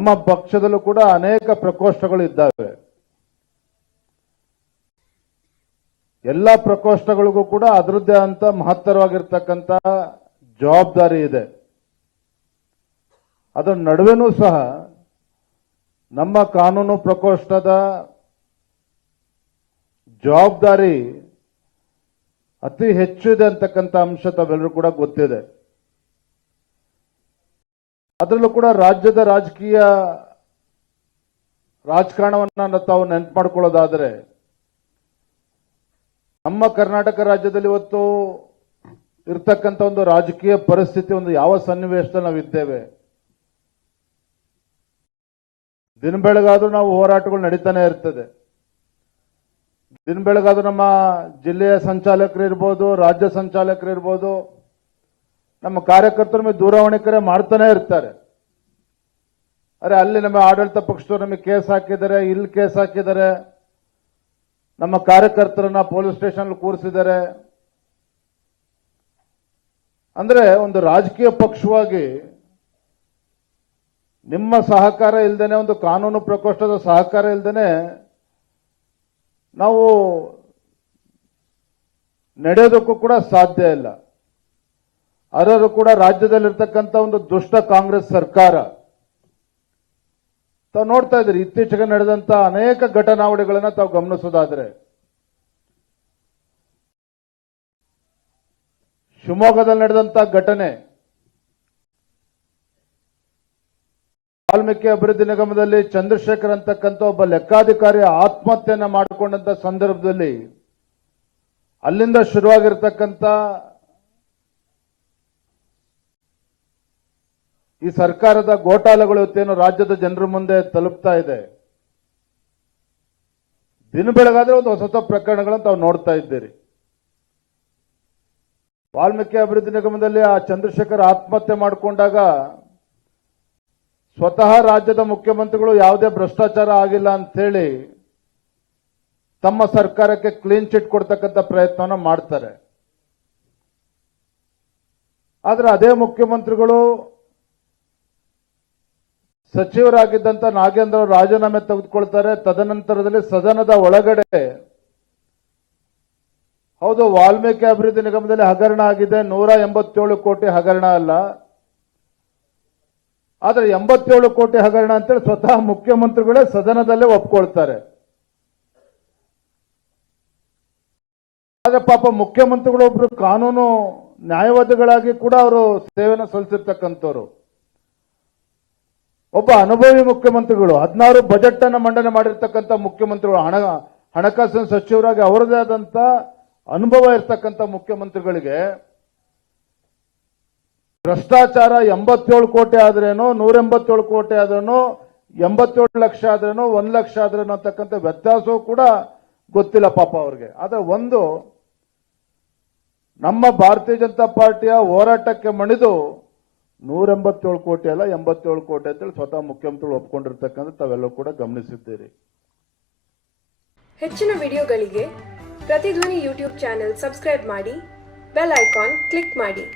ನಮ್ಮ ಪಕ್ಷದಲ್ಲೂ ಕೂಡ ಅನೇಕ ಪ್ರಕೋಷ್ಠಗಳು ಇದ್ದಾವೆ. ಎಲ್ಲ ಪ್ರಕೋಷ್ಠಗಳಿಗೂ ಕೂಡ ಅದರದ್ದೇ ಅಂತ ಮಹತ್ತರವಾಗಿರ್ತಕ್ಕಂಥ ಜವಾಬ್ದಾರಿ ಇದೆ. ಅದರ ನಡುವೆನೂ ಸಹ ನಮ್ಮ ಕಾನೂನು ಪ್ರಕೋಷ್ಠದ ಜವಾಬ್ದಾರಿ ಅತಿ ಹೆಚ್ಚು ಇದೆ ಅಂತಕ್ಕಂಥ ಅಂಶ ತಾವೆಲ್ಲರೂ ಕೂಡ ಗೊತ್ತಿದೆ. ಅದರಲ್ಲೂ ಕೂಡ ರಾಜ್ಯದ ರಾಜಕಾರಣವನ್ನು ತಾವು ನೆನಪು ಮಾಡ್ಕೊಳ್ಳೋದಾದರೆ, ನಮ್ಮ ಕರ್ನಾಟಕ ರಾಜ್ಯದಲ್ಲಿ ಇವತ್ತು ಇರ್ತಕ್ಕಂಥ ಒಂದು ರಾಜಕೀಯ ಪರಿಸ್ಥಿತಿ, ಒಂದು ಯಾವ ಸನ್ನಿವೇಶದಲ್ಲಿ ನಾವಿದ್ದೇವೆ. ದಿನ ಬೆಳಗಾದ್ರೂ ನಾವು ಹೋರಾಟಗಳು ನಡೀತಾನೆ ಇರ್ತದೆ. ದಿನ ಬೆಳಗಾದ್ರೂ ನಮ್ಮ ಜಿಲ್ಲೆಯ ಸಂಚಾಲಕರು ಇರ್ಬೋದು, ರಾಜ್ಯ ಸಂಚಾಲಕರು ಇರ್ಬೋದು, ನಮ್ಮ ಕಾರ್ಯಕರ್ತರ ಮೇಲೆ ದೂರವಾಣಿ ಕರೆ ಮಾಡ್ತಾನೆ ಇರ್ತಾರೆ. ಅರೆ ಅಲ್ಲಿ ನಮ್ಮ ಆಡಳಿತ ಪಕ್ಷದವರು ನಮಗೆ ಕೇಸ್ ಹಾಕಿದ್ದಾರೆ, ಇಲ್ಲಿ ಕೇಸ್ ಹಾಕಿದ್ದಾರೆ, ನಮ್ಮ ಕಾರ್ಯಕರ್ತರನ್ನ ಪೊಲೀಸ್ ಸ್ಟೇಷನ್ ಕೂರಿಸಿದ್ದಾರೆ. ಅಂದ್ರೆ ಒಂದು ರಾಜಕೀಯ ಪಕ್ಷವಾಗಿ ನಿಮ್ಮ ಸಹಕಾರ ಇಲ್ಲದೇನೆ, ಒಂದು ಕಾನೂನು ಪ್ರಕೋಷ್ಠದ ಸಹಕಾರ ಇಲ್ಲದೇನೆ ನಾವು ನಡೆಯೋದಕ್ಕೂ ಕೂಡ ಸಾಧ್ಯ ಇಲ್ಲ. ಅದರಲ್ಲೂ ಕೂಡ ರಾಜ್ಯದಲ್ಲಿರ್ತಕ್ಕಂಥ ಒಂದು ದುಷ್ಟ ಕಾಂಗ್ರೆಸ್ ಸರ್ಕಾರ, ತಾವು ನೋಡ್ತಾ ಇದ್ದೀರಿ ಇತ್ತೀಚೆಗೆ ನಡೆದಂತ ಅನೇಕ ಘಟನಾವಳಿಗಳನ್ನ ತಾವು ಗಮನಿಸೋದಾದ್ರೆ, ಶಿವಮೊಗ್ಗದಲ್ಲಿ ನಡೆದಂತ ಘಟನೆ, ವಾಲ್ಮೀಕಿ ಅಭಿವೃದ್ಧಿ ನಿಗಮದಲ್ಲಿ ಚಂದ್ರಶೇಖರ್ ಅಂತಕ್ಕಂಥ ಒಬ್ಬ ಲೆಕ್ಕಾಧಿಕಾರಿ ಆತ್ಮಹತ್ಯೆಯನ್ನ ಮಾಡಿಕೊಂಡಂತ ಸಂದರ್ಭದಲ್ಲಿ ಅಲ್ಲಿಂದ ಶುರುವಾಗಿರ್ತಕ್ಕಂಥ ಈ ಸರ್ಕಾರದ ಗೋಟಾಲಗಳು ಇವತ್ತೇನು ರಾಜ್ಯದ ಜನರ ಮುಂದೆ ತಲುಪ್ತಾ ಇದೆ. ದಿನ ಬೆಳಗಾದ್ರೆ ಒಂದು ಹೊಸ ಪ್ರಕರಣಗಳನ್ನು ತಾವು ನೋಡ್ತಾ ಇದ್ದೀರಿ. ವಾಲ್ಮೀಕಿ ಅಭಿವೃದ್ಧಿ ನಿಗಮದಲ್ಲಿ ಆ ಚಂದ್ರಶೇಖರ್ ಆತ್ಮಹತ್ಯೆ ಮಾಡಿಕೊಂಡಾಗ ಸ್ವತಃ ರಾಜ್ಯದ ಮುಖ್ಯಮಂತ್ರಿಗಳು ಯಾವುದೇ ಭ್ರಷ್ಟಾಚಾರ ಆಗಿಲ್ಲ ಅಂತ ಹೇಳಿ ತಮ್ಮ ಸರ್ಕಾರಕ್ಕೆ ಕ್ಲೀನ್ ಚಿಟ್ ಕೊಡ್ತಕ್ಕಂಥ ಪ್ರಯತ್ನವನ್ನು ಮಾಡ್ತಾರೆ. ಆದ್ರೆ ಅದೇ ಮುಖ್ಯಮಂತ್ರಿಗಳು ಸಚಿವರಾಗಿದ್ದಂತ ನಾಗೇಂದ್ರ ಅವರು ರಾಜೀನಾಮೆ ತೆಗೆದುಕೊಳ್ತಾರೆ. ತದನಂತರದಲ್ಲಿ ಸದನದ ಒಳಗಡೆ ಹೌದು ವಾಲ್ಮೀಕಿ ಅಭಿವೃದ್ಧಿ ನಿಗಮದಲ್ಲಿ ಹಗರಣ ಆಗಿದೆ, 187 ಕೋಟಿ ಹಗರಣ ಅಲ್ಲ, ಆದ್ರೆ 87 ಕೋಟಿ ಹಗರಣ ಅಂತೇಳಿ ಸ್ವತಃ ಮುಖ್ಯಮಂತ್ರಿಗಳೇ ಸದನದಲ್ಲೇ ಒಪ್ಕೊಳ್ತಾರೆ. ಆದ್ರೆ ಪಾಪ ಮುಖ್ಯಮಂತ್ರಿಗಳು ಒಬ್ರು ಕಾನೂನು ನ್ಯಾಯವಾದಿಗಳಾಗಿ ಕೂಡ ಅವರು ಸೇವೆಯನ್ನು ಸಲ್ಲಿಸಿರ್ತಕ್ಕಂಥವ್ರು, ಒಬ್ಬ ಅನುಭವಿ ಮುಖ್ಯಮಂತ್ರಿಗಳು, 16 ಬಜೆಟ್ ಅನ್ನು ಮಂಡನೆ ಮಾಡಿರ್ತಕ್ಕಂಥ ಮುಖ್ಯಮಂತ್ರಿಗಳು, ಹಣಕಾಸಿನ ಸಚಿವರಾಗಿ ಅವರದೇ ಆದಂತ ಅನುಭವ ಇರ್ತಕ್ಕಂಥ ಮುಖ್ಯಮಂತ್ರಿಗಳಿಗೆ ಭ್ರಷ್ಟಾಚಾರ 87 ಕೋಟಿ ಆದ್ರೇನೋ, 187 ಕೋಟಿ ಆದ್ರೇನೋ, 87 ಲಕ್ಷ ಆದ್ರೇನೋ, 1 ಲಕ್ಷ ಆದ್ರೇನೋ ಅಂತಕ್ಕಂಥ ವ್ಯತ್ಯಾಸವೂ ಕೂಡ ಗೊತ್ತಿಲ್ಲ ಪಾಪ ಅವ್ರಿಗೆ. ಆದ್ರೆ ಒಂದು ನಮ್ಮ ಭಾರತೀಯ ಜನತಾ ಪಾರ್ಟಿಯ ಹೋರಾಟಕ್ಕೆ ಮಣಿದು 187 ಕೋಟಿ ಅಲ್ಲ 87 ಕೋಟಿ ಅಂತೇಳಿ ಸ್ವತಃ ಮುಖ್ಯಮಂತ್ರಿಗಳು ಒಪ್ಕೊಂಡಿರ್ತಕ್ಕಂಥ ತಾವೆಲ್ಲರೂ ಕೂಡ ಗಮನಿಸಿದ್ದೀರಿ. ಹೆಚ್ಚಿನ ವಿಡಿಯೋಗಳಿಗೆ ಪ್ರತಿಧ್ವನಿ ಯೂಟ್ಯೂಬ್ ಚಾನೆಲ್ ಸಬ್ಸ್ಕ್ರೈಬ್ ಮಾಡಿ, ಬೆಲ್ ಐಕಾನ್ ಕ್ಲಿಕ್ ಮಾಡಿ.